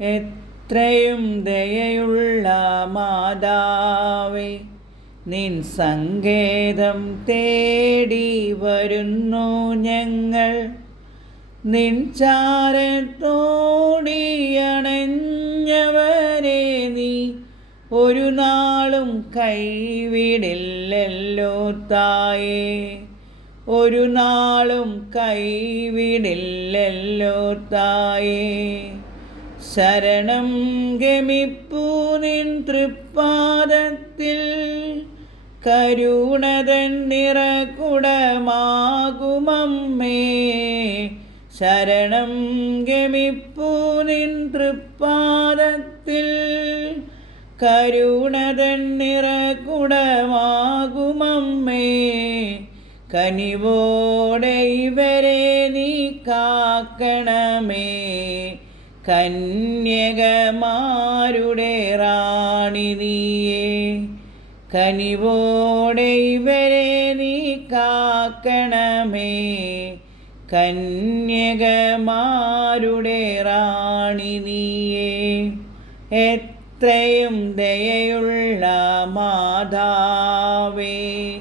എത്രയും ദയയുള്ള മാതാവേ നിൻ സങ്കേതം തേടി വരുന്നു ഞങ്ങൾ. നിൻ ചാരത്തോടിയണഞ്ഞവരെ നീ ഒരു നാളും കൈവിടില്ലല്ലോ തായേ. ഒരു നാളും കൈവിടില്ലല്ലോ തായേ. ശരണം ഗമിപ്പൂ നിൻ തൃപ്പാദത്തിൽ. കരുണതൻ നിറകുടമാകുമമ്മേ. ശരണം ഗമിപ്പൂ നിൻ തൃപ്പാദത്തിൽ. കരുണതൻ നിറകുടമാകുമമ്മേ. കനിവോടെ ഇവരെ നീ കാക്കണമേ. കന്യകമാരുടെ റാണി നീയേ. കനിവോടെ ഇവരെ നീ കാക്കണമേ. കന്യകമാരുടെ റാണി നീയേ. എത്രയും ദയയുള്ള മാതാവേ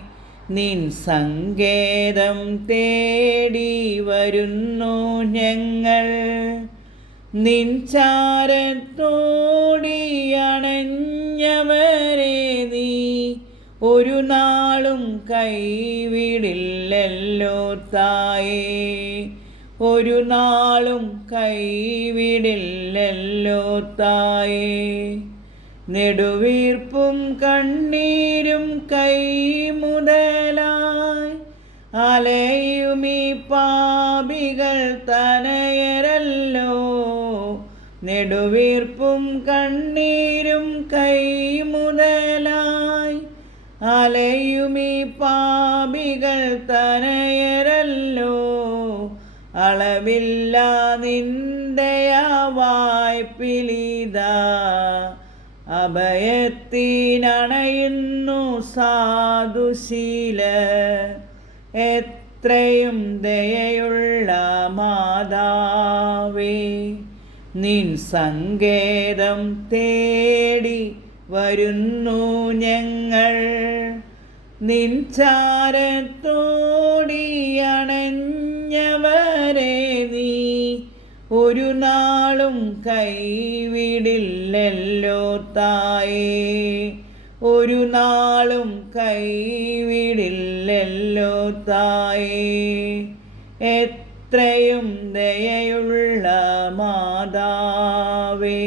നിൻ സങ്കേതം തേടി വരുന്നു ഞങ്ങൾ. നിൻ ചാരത്തോടിയണഞ്ഞവരെ നീ ഒരു നാളും കൈവിടില്ലല്ലോ തായേ. ഒരു നാളും കൈവിടില്ലല്ലോ തായേ. നെടുവീർപ്പും കണ്ണീരും കൈമുതലായി അലയുമീ പാപികൾ തനയരല്ലോ. നെടുവീർപ്പും കണ്ണീരും കൈ മുതലായി അലയുമീ പാപികൾ തനയരല്ലോ. അളവില്ല നിന്ദയാവായ്പിലിതാ അഭയത്തിനണയുന്നു സാധുശീല എത്രയും ദയയുള്ള മാതാവേ. നിൻ സങ്കേതം തേടി വരുന്നു ഞങ്ങൾ. നിൻ ചാരത്തോടിയണഞ്ഞവരെ നീ ഒരു നാളും കൈവിടില്ലല്ലോ തായേ. ഒരു നാളും കൈവിടില്ലല്ലോ തായേ. എത്രയും ദയയുള്ള മാതാവേ.